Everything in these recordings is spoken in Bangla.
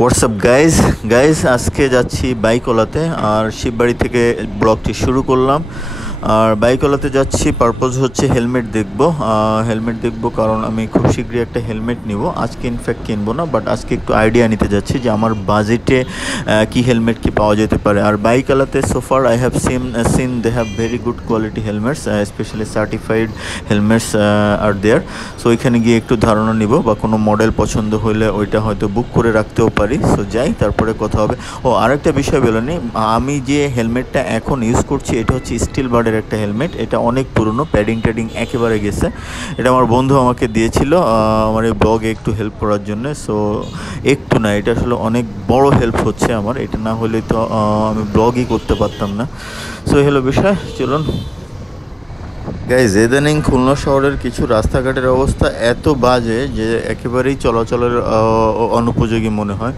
হোয়াটসঅ্যাপ গাইজ আজকে যাচ্ছি বাইকওয়ালাতে আর শিববাড়ি থেকে ব্লগটি শুরু করলাম। আর বাইকওয়ালাতে যাচ্ছি, পারপোজ হচ্ছে হেলমেট দেখব কারণ আমি খুব শীঘ্রই একটা হেলমেট নিব। আজকে ইনফ্যাক্ট কিনবো না, বাট আজকে একটু আইডিয়া নিতে যাচ্ছি যে আমার বাজেটে কি হেলমেট কি পাওয়া যেতে পারে। আর বাইকওয়ালাতে so far I have seen they have very good quality helmets, specially certified helmets are there. So ওইখানে গিয়ে একটু ধারণা নিব বা কোনো মডেল পছন্দ হলে ওইটা হয়তো বুক করে রাখতেও পারি। সো যাই, তারপরে কথা হবে। ও আরেকটা বিষয় বলেনি, আমি যে হেলমেটটা এখন ইউজ করছি এটা হচ্ছে স্টিল বার্ডের একটা হেলমেট। এটা অনেক পুরনো, প্যাডিং একেবারে গেছে। এটা আমার বন্ধু আমাকে দিয়েছিল আমার এই ব্লগে একটু হেল্প করার জন্য। সো একটু না, এটা আসলে অনেক বড় হেল্প হচ্ছে আমার। এটা না হলে তো আমি ব্লগই করতে পারতাম না। সো হলো বিষয়, চলুন গাইজ। ইদানিং খুলনা শহরের কিছু রাস্তাঘাটের অবস্থা এত বাজে যে একেবারেই চলাচলের অনুপযোগী মনে হয়।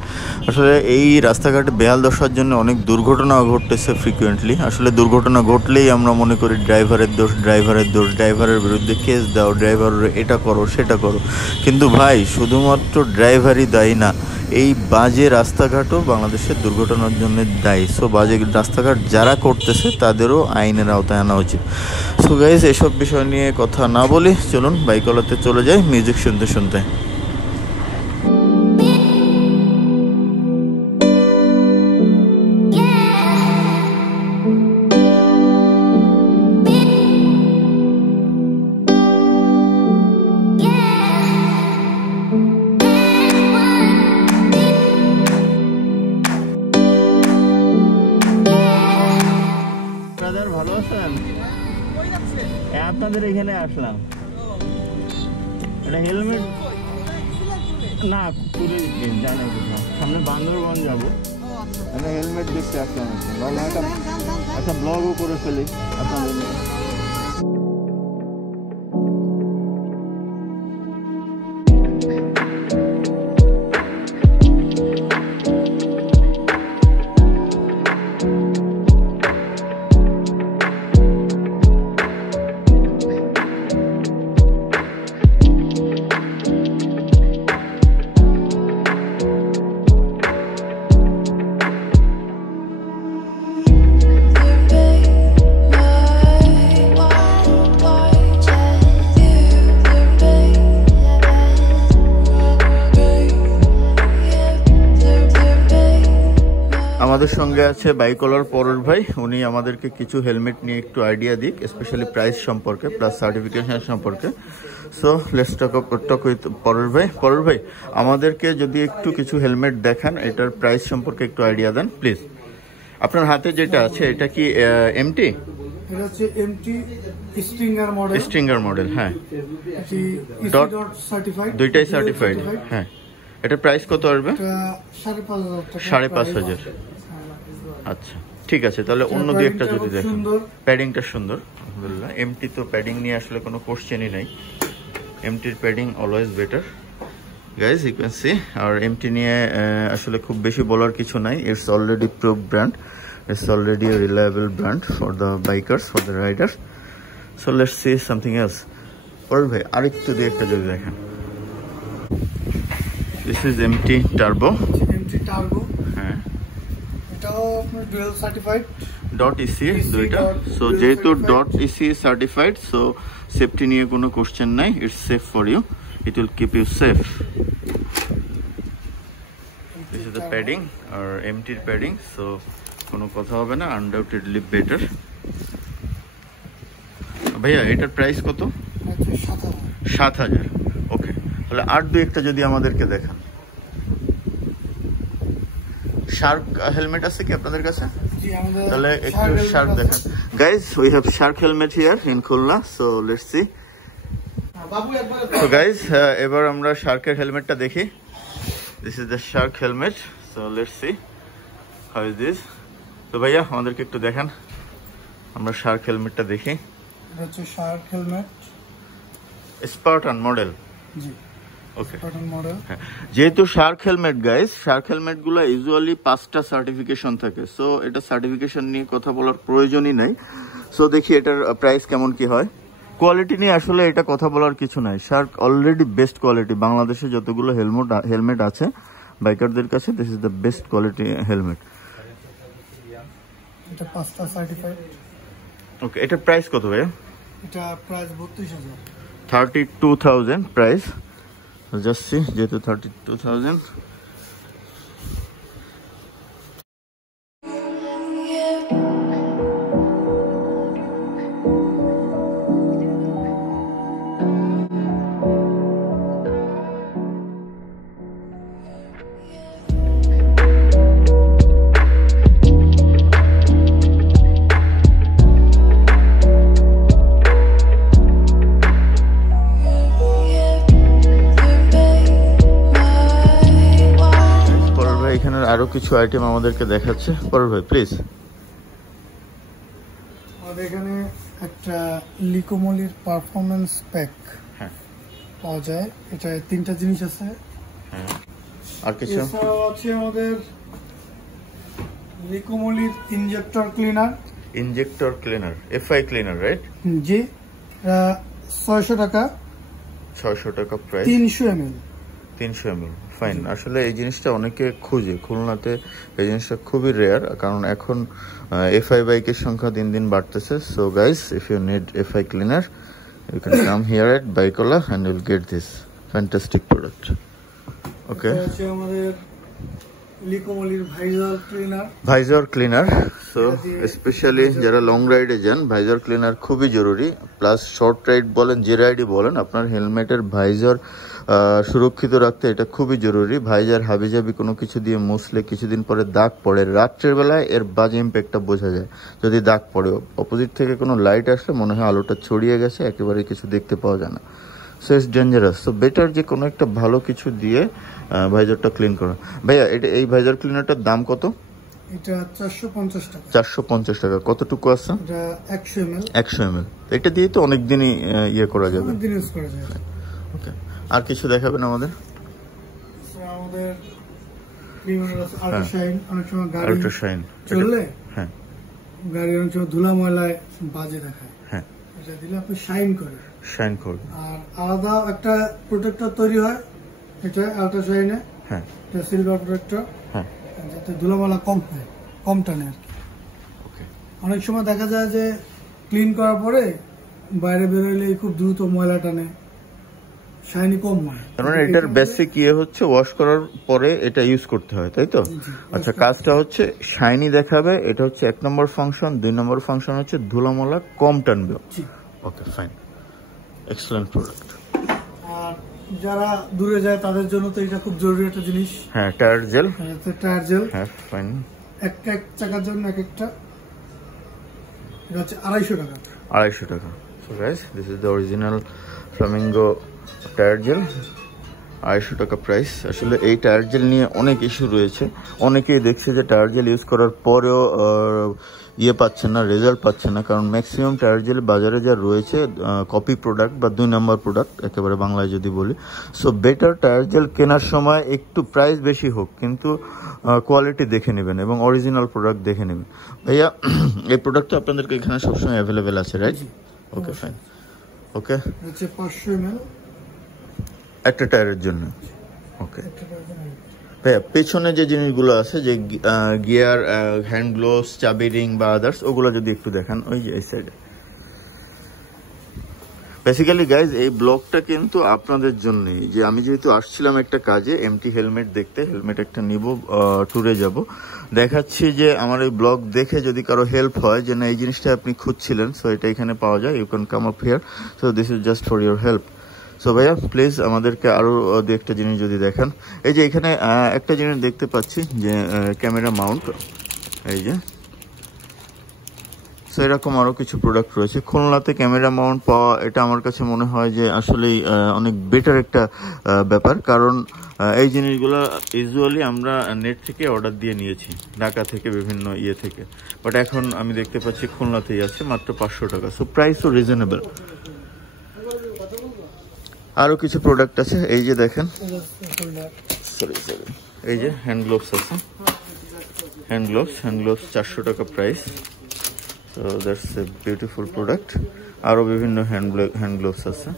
আসলে এই রাস্তাঘাটে বেহাল দশার জন্য অনেক দুর্ঘটনা ঘটতেছে ফ্রিকুয়েন্টলি। আসলে দুর্ঘটনা ঘটলেই আমরা মনে করি ড্রাইভারের দোষ, ড্রাইভারের বিরুদ্ধে কেস দাও, ড্রাইভারের এটা করো সেটা করো। কিন্তু ভাই, শুধুমাত্র ড্রাইভারই দায়ী না, এই বাজে রাস্তাঘাটও বাংলাদেশের দুর্ঘটনার জন্য দায়ী। সো বাজে রাস্তাঘাট যারা করতেছে তাদেরও আইনের আওতায় আনা উচিত। সো গাইজ, এসব বিষয় নিয়ে কথা না বলি, চলুন বাইকওয়ালাতে চলে যাই মিউজিক শুনতে শুনতে। ভালো আছেন? আপনাদের এখানে আসলাম, এটা হেলমেট না পুরো জানা সামনে বান্দরবান যাবো, হেলমেট দেখতে আসলাম। একটা ব্লগও করে ফেলি আপনাদের নিয়ে। আমাদের সঙ্গে আছে বাইকওয়ালার পরেশ ভাই। উনি আমাদেরকে কিছু হেলমেট নিয়ে একটু আইডিয়া দিক, স্পেশালি প্রাইস সম্পর্কে প্লাস সার্টিফিকেশন সম্পর্কে। So let's talk with Paresh ভাই। পরেশ ভাই, আমাদেরকে যদি একটু কিছু হেলমেট দেখান, এটার প্রাইস সম্পর্কে একটু আইডিয়া দেন প্লিজ। আপনার হাতে যেটা আছে এটা কি এমটি? এটা হচ্ছে এমটি স্ট্রিঙ্গার মডেল। হ্যাঁ, ডট সার্টিফাইড, দুইটাই সার্টিফাইড। হ্যাঁ, এটার প্রাইস কত আসবে? 5,500। আচ্ছা, ঠিক আছে, তাহলে অন্য দুই একটা যদি দেখেন। প্যাডিংটা সুন্দর আলহামদুলিল্লাহ। এমটি তো প্যাডিং নিয়ে আসলে কোনো কোশ্চেনই নাই, এমটির padding always better guys, you can see. আর এমটি নিয়ে আসলে খুব বেশি বলার কিছু নাই। It's already prove brand, it's already a reliable brand for the bikers, for the riders. So let's see something else. Paresh ভাই, আরেকটু দুই একটা যদি দেখেন। This is MT Turbo. হ্যাঁ, এটাও আপনার ডুয়াল সার্টিফাইড, ডট ইসি দুইটা। সো যেহেতু dot EC certified, so safety নিয়ে কোনো কোশ্চেন নাই। It's safe for you, it will keep you safe. This is the padding আর এমটির প্যাডিং, সো কোনো কথা হবে না, আনডাউটেডলি বেটার। ভাইয়া, এটার প্রাইস কত? 7,000। ওকে, তাহলে আর দুই একটা যদি আমাদেরকে দেখান। শার্ক হেলমেট আছে কি আপনাদের কাছে? তাহলে একটু শার্ক দেখান guys. We have Shark helmet here in Khulna, so let's see. তো গাইজ, এবার আমরা শার্কের হেলমেটটা দেখি। This is the Shark helmet, so let's see how is this. তো ভাইয়া, আমাদেরকে একটু দেখান, আমরা শার্ক হেলমেটটা দেখি। এটা হচ্ছে শার্ক হেলমেট স্পার্টান মডেল। জি, ওকে, স্পার্টান মডেল। যেহেতু Shark helmet guys, Shark helmet গুলো ইউজুয়ালি 5টা সার্টিফিকেশন থাকে। সো এটা সার্টিফিকেশন নিয়ে কথা বলার প্রয়োজনই নাই। সো দেখি এটার প্রাইস কেমন কি হয়। কোয়ালিটি নিয়ে আসলে এটা কথা বলার কিছু নাই। শার্ক অলরেডি বেস্ট কোয়ালিটি, বাংলাদেশে যতগুলো হেলমেট আছে বাইকারদের কাছে this is the best quality helmet. এটা 5টা সার্টিফাইড। ওকে, এটার প্রাইস কত ভাইয়া? এটা প্রাইস 32,000। 32,000 প্রাইস। জাস্ট সি, যেহেতু 32,000। আরো কিছু আইটেম আমাদেরকে দেখাচ্ছে। পরের ভাই প্লিজ। আমাদের এখানে একটা লিকোমলির পারফরম্যান্স প্যাক পাওয়া যায়। এটা 3টা জিনিস আছে। আর কিছু এছাড়াও আছে আমাদের লিকোমলির injector cleaner. Injector cleaner, FI cleaner, right? জি, 600 টাকা। 600 টাকা প্রাইস। 300 ml। 300 ml, fine. আসলে এই জিনিসটা অনেকে খুঁজে, খুলনাতে এই জিনিসটা খুবই রেয়ার, কারণ এখন এফআই বাইকের সংখ্যা দিন দিন বাড়তেছে। So guys, if you need FI cleaner, you can come here at Bikewala and you will get this fantastic product. Okay, আছে আমাদের লিকোমলির ভাইজার ক্লিনার। সো স্পেশালি যারা লং রাইডে যান, ভাইজার ক্লিনার খুবই জরুরি। প্লাস শর্ট রাইড বলেন, যে রাইডই বলেন, আপনার হেলমেটের ভাইজার সুরক্ষিত রাখতে এটা খুবই জরুরি। ভাইজার হাবিজাবি কোনো কিছু দিয়ে মুছলে কিছুদিন পরে দাগ পড়ে। রাত্রের বেলায় এর বাজে ইম্প্যাক্টটা বোঝা যায় যদি দাগ পড়ে। অপোজিট থেকে কোনো লাইট আসলে মনে হয় আলোটা ছড়িয়ে গেছে, একেবারে কিছু দেখতে পাওয়া যায় না। So it's dangerous. So better যে কোনো একটা ভালো কিছু দিয়ে ভাইজারটা ক্লিন করা। ভাইয়া, এটা এই ভাইজার ক্লিনারটার দাম কত? এটা 450 টাকা। 450 টাকা। কতটুকু আছে? এটা 100 ml। 100 ml। এটা দিয়ে তো অনেক দিনই ইয়ে করা যাবে। অনেক দিন ইউজ করা যাবে। ওকে, আর কিছু দেখাবেন আমাদের? আমাদের আল্ট্রা শাইন। অনেক সময় গাড়ি আল্ট্রা শাইন চললে হ্যাঁ, গাড়ি অনেক সময় ধুলা ময়লায় বাজে দেখায়। হ্যাঁ, এটা দিলে আপনি শাইন করে। শাইন করবে। আর আলাদা একটা প্রোটেক্টর তৈরি হয়, এটা আল্ট্রা শাইনে। হ্যাঁ, এটা সিলভার প্রোটেক্টর। হ্যাঁ, যাতে ধুলা ময়লা কম হয়, কম টানে আর কি। ওকে। অনেক সময় দেখা যায় যে ক্লিন করার পরে বাইরে বেরোলে খুব দ্রুত ময়লা টানে, শাইনি কম হয়। কারণ এটার বেসিক ইয়ে হচ্ছে ওয়াশ করার পরে এটা ইউজ করতে হয়, তাই তো? আচ্ছা, কাজটা হচ্ছে শাইনি দেখাবে, এটা হচ্ছে 1 নম্বর ফাংশন। 2 নম্বর ফাংশন হচ্ছে ধুলামলা কম টানবে। ওকে, ফাইন, এক্সেলেন্ট প্রোডাক্ট। আর যারা দূরে যায় তাদের জন্য তো এটা খুব জরুরি একটা জিনিস। হ্যাঁ, টায়ার জেল। টায়ার জেল, হ্যাঁ, ফাইন। এক চাকার জন্য এক একটা। এটা হচ্ছে 250 টাকা। 250 টাকা। So guys, this is the original flamingo tyre jail. 250 টাকা প্রাইস। আসলে এই টায়ার জেল নিয়ে অনেক ইস্যু রয়েছে। অনেকেই দেখছে যে টায়ার জেল ইউজ করার পরেও ইয়ে পাচ্ছেন না, রেজাল্ট পাচ্ছেন না, কারণ ম্যাক্সিমাম টায়ার জেল বাজারে যা রয়েছে কপি প্রোডাক্ট বা 2 নম্বর প্রোডাক্ট, একেবারে বাংলায় যদি বলি। সো বেটার টায়ার জেল কেনার সময় একটু প্রাইস বেশি হোক, কিন্তু কোয়ালিটি দেখে নেবেন এবং অরিজিনাল প্রোডাক্ট দেখে নেবেন। ভাইয়া, এই প্রোডাক্টটা আপনাদেরকে এখানে সবসময় অ্যাভেলেবেল আছে, রাইট? ওকে, ফাইন। ওকে, হচ্ছে 500 ml একটা টায়ারের জন্য। ওকে ভাইয়া, পেছনে যে জিনিসগুলো আছে, যে গিয়ার, হ্যান্ড গ্লোভস, চাবি রিং বা আদার্স, ওগুলো যদি একটু দেখান। ওই যে এই সাইডে। বেসিক্যালি গাইজ, এই ব্লগটা কিন্তু আপনাদের জন্যই। যে আমি যেহেতু আসছিলাম একটা কাজে, এমটি হেলমেট দেখতে, হেলমেট একটা নিব, ট্যুরে যাব, দেখাচ্ছি যে আমার এই ব্লগ দেখে যদি কারো হেল্প হয় যে না এই জিনিসটা আপনি খুঁজছিলেন, সো এটা এখানে পাওয়া যায়, you can come up here. So this is just for your help. So ভাইয়া, প্লিজ আমাদেরকে আরো দু একটা জিনিস যদি দেখান। এই যে এখানে একটা জিনিস দেখতে পাচ্ছি যে ক্যামেরা মাউন্ট, এই যে। সো এরকম আরো কিছু প্রোডাক্ট রয়েছে। খুলনাতে ক্যামেরা মাউন্ট পাওয়া, এটা আমার কাছে মনে হয় যে আসলেই অনেক বেটার একটা ব্যাপার, কারণ এই জিনিসগুলো ইউজুয়ালি আমরা নেট থেকে অর্ডার দিয়ে নিয়েছি, ঢাকা থেকে, বিভিন্ন ইয়ে থেকে, বাট এখন আমি দেখতে পাচ্ছি খুলনাতেই আছে মাত্র 500 টাকা। সো প্রাইসও রিজনেবল। আরো কিছু প্রোডাক্ট আছে, এই যে দেখেন, সরি, এই যে হ্যান্ড গ্লোভস আছে, হ্যান্ড গ্লোভস 400 টাকা price. So that's a beautiful product. আরো বিভিন্ন হ্যান্ড গ্লোভস আছে,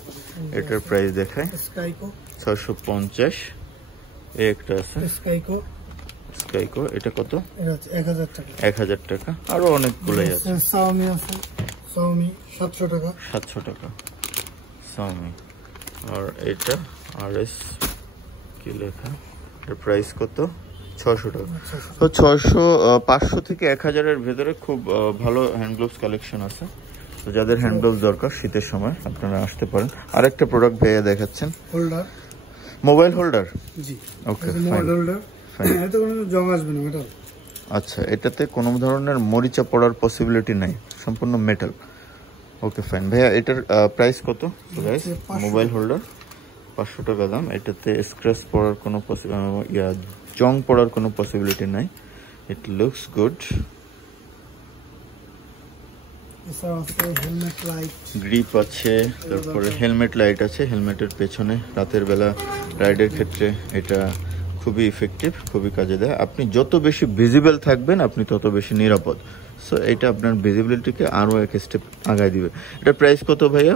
এটার প্রাইস দেখায় 650। এই একটা আছে স্কাইকো। স্কাইকো, এটা কত? এটা হচ্ছে 1000 টাকা। 1000 টাকা। আরো অনেকগুলোই আছে। Xiaomi আছে, Xiaomi 700 টাকা। 700 টাকা Xiaomi। আর এটা RS কি লেখা, এর প্রাইস কত? 600 টাকা। তো 600, 500 থেকে 1000 এর ভেতরে খুব ভালো হ্যান্ড গ্লোভস কালেকশন আছে। তো যাদের হ্যান্ড গ্লোভস দরকার শীতের সময় আপনারা আসতে পারেন। আরেকটা প্রোডাক্ট ভাইয়া দেখাচ্ছেন, হোল্ডার, মোবাইল হোল্ডার। জি ওকে, মোবাইল হোল্ডার। এতে কোনো জং আসবে না, মেটাল। আচ্ছা, এটাতে কোনো ধরনের মরিচা পড়ার পসিবিলিটি নাই, সম্পূর্ণ মেটাল। ওকে ফাইন ভাইয়া, এটার প্রাইস কত? গাইস মোবাইল হোল্ডার 500 টাকা দাম। এটাতে স্ক্র্যাচ পড়ার কোনো জং পড়ার কোনো পসিবিলিটি নাই। It looks good. Helmet light, grip আছে, তারপরে হেলমেট লাইট আছে হেলমেটের পেছনে। রাতের বেলা রাইডের ক্ষেত্রে এটা খুবই ইফেক্টিভ, খুবই কাজে দেয়। আপনি যত বেশি ভিজিবল থাকবেন আপনি তত বেশি নিরাপদ। সো এটা আপনার ভিজিবিলিটিকে আরো এক স্টেপ আগায় দিবে। এটা প্রাইস কত ভাইয়া?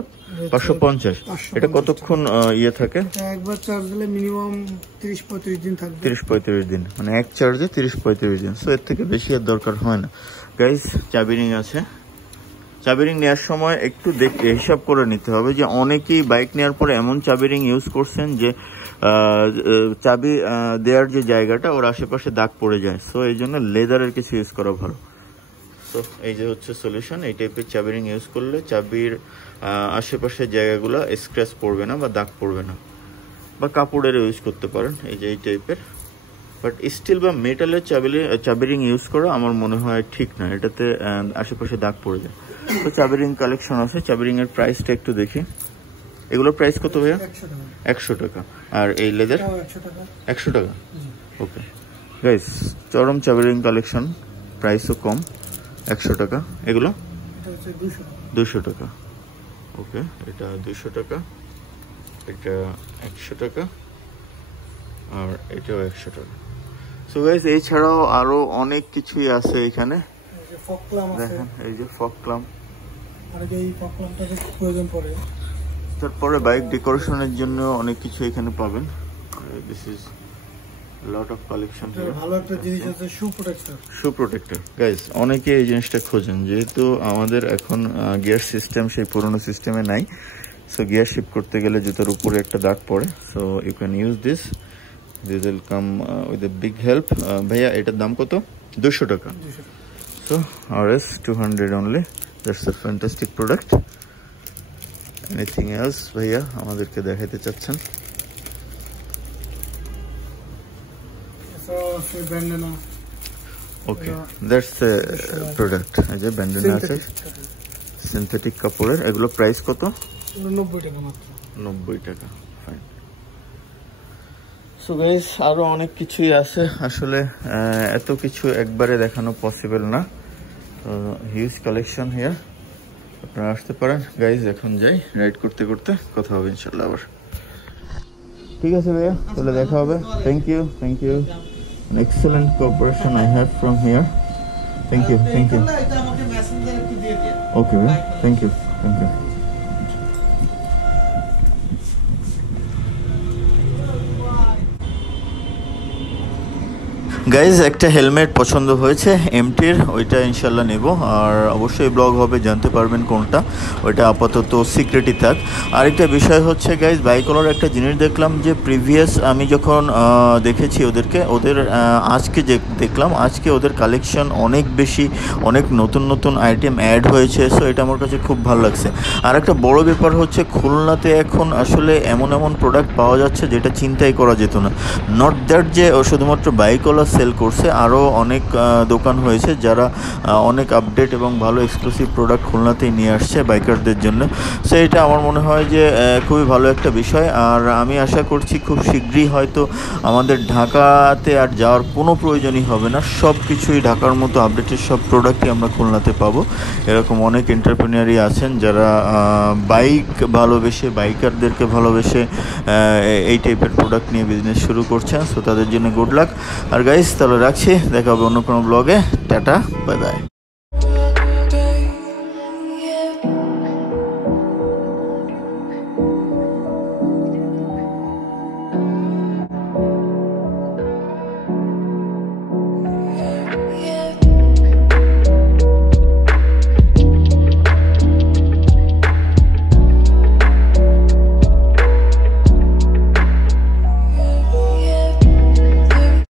550। এটা কতক্ষণ ইয়ে থাকে? একবার চার্জ দিলে মিনিমাম 30-35 দিন থাকবে। 30-35 দিন, মানে এক চার্জে 30-35 দিন। সো এর থেকে বেশি আর দরকার হয় না। গাইস চাবি রিং আছে। চাবি রিং নেওয়ার সময় একটু দেখতে হিসাব করে নিতে হবে যে অনেকেই বাইক নেওয়ার পরে এমন চাবি রিং ইউজ করছেন যে চাবি দেওয়ার যে জায়গাটা ওর আশেপাশে দাগ পড়ে যায়। সো এই জন্য লেদারের কিছু ইউজ করা ভালো। তো এই যে হচ্ছে সলিউশন। এই টাইপের চাবি রিং ইউজ করলে চাবির আশেপাশের জায়গাগুলো স্ক্র্যাচ পড়বে না বা দাগ পড়বে না। বা কাপড়ের ইউজ করতে পারেন এই যে এই টাইপের। বাট স্টিল বা মেটালের চাবি রিং ইউজ করা আমার মনে হয় ঠিক না, এটাতে আশেপাশে দাগ পড়ে যায়। তো চাবি রিং কালেকশন আছে। চাবি রিং এর প্রাইসটা একটু দেখি। এগুলোর প্রাইস কত ভাইয়া? 100 টাকা। আর এই লেদার 100 টাকা। ওকে গাইস, চরম চাবি রিং কালেকশন, প্রাইসও কম, 100 টাকা। এগুলো 200 টাকা। ওকে, এটা 200 টাকা, এটা 100 টাকা, আর এটাও 100 টাকা। সো গাইস এছাড়াও আরো অনেক কিছুই আছে এখানে। দেখেন এই যে ফগ ক্লাম, তারপরে বাইক ডেকোরেশনের জন্য অনেক কিছু এখানে পাবেন। This is lot of collection. ভালো একটা জিনিস আছে, শু প্রোটেক্টর। গাইস অনেকে এই জিনিসটা খোঁজেন, যেহেতু আমাদের এখন গিয়ার সিস্টেম সেই পুরনো সিস্টেমে নাই। সো গিয়ার শিফট করতে গেলে জুতার উপরে একটা দাগ পড়ে। So you can use this will come with a big help. ভাইয়া এটার দাম কত? 200 টাকা। So RS 200 only. That's a fantastic product. Anything else ভাইয়া আমাদেরকে দেখাইতে চাচ্ছেন? ওকে, দ্যাটস এ প্রোডাক্ট। এই যে ব্যান্ডেনা আছে সিনথেটিক কাপড়ের। এগুলো প্রাইস কত? 90 টাকা মাত্র। 90 টাকা। ফাইন। সো গাইস আরো অনেক কিছুই আছে, আসলে এত কিছু একবারে দেখানো পসিবল না। হিউজ কালেকশন হিয়ার, আপনারা আসতে পারেন। গাইস এখন যাই, রাইড করতে করতে কথা হবে ইনশাল্লাহ আবার। ঠিক আছে ভাইয়া, তাহলে দেখা হবে। Thank you, thank you. An excellent cooperation I have from here. Thank you, thank you. Okay, thank you, thank you. Guys একটা হেলমেট পছন্দ হয়েছে এমটির, ওইটা ইনশাল্লাহ নেব। আর অবশ্যই ব্লগ হবে, জানতে পারবেন কোনটা, ওইটা আপাতত সিক্রেটই থাক। আরেকটা বিষয় হচ্ছে গাইজ বাইকওয়ালার একটা জিনিস দেখলাম যে প্রিভিয়াস আমি যখন দেখেছি ওদের আজকে যে দেখলাম, আজকে ওদের কালেকশন অনেক বেশি, অনেক নতুন নতুন আইটেম অ্যাড হয়েছে। সো এটা আমার কাছে খুব ভালো লাগছে। আর একটা বড় ব্যাপার হচ্ছে খুলনাতে এখন আসলে এমন এমন প্রোডাক্ট পাওয়া যাচ্ছে যেটা চিন্তাই করা যেত না। নট দ্যাট যে শুধুমাত্র বাইকওয়ালা সেল করছে, আরও অনেক দোকান হয়েছে যারা অনেক আপডেট এবং ভালো এক্সক্লুসিভ প্রোডাক্ট খুলনাতেই নিয়ে আসছে বাইকারদের জন্য। সো এটা আমার মনে হয় যে খুবই ভালো একটা বিষয়। আর আমি আশা করছি খুব শীঘ্রই হয়তো আমাদের ঢাকাতে আর যাওয়ার কোনো প্রয়োজনই হবে না, সব কিছুই ঢাকার মতো আপডেটের সব প্রোডাক্টই আমরা খুলনাতে পাবো। এরকম অনেক এন্টারপ্রেনিয়ারই আছেন যারা বাইক ভালোবেসে, বাইকারদেরকে ভালোবেসে এই টাইপের প্রোডাক্ট নিয়ে বিজনেস শুরু করছেন। সো তাদের জন্য গুড লাক। আর গাইস তাহলে রাখছি, দেখা হবে অন্য কোনো ব্লগে। Tata, bye bye.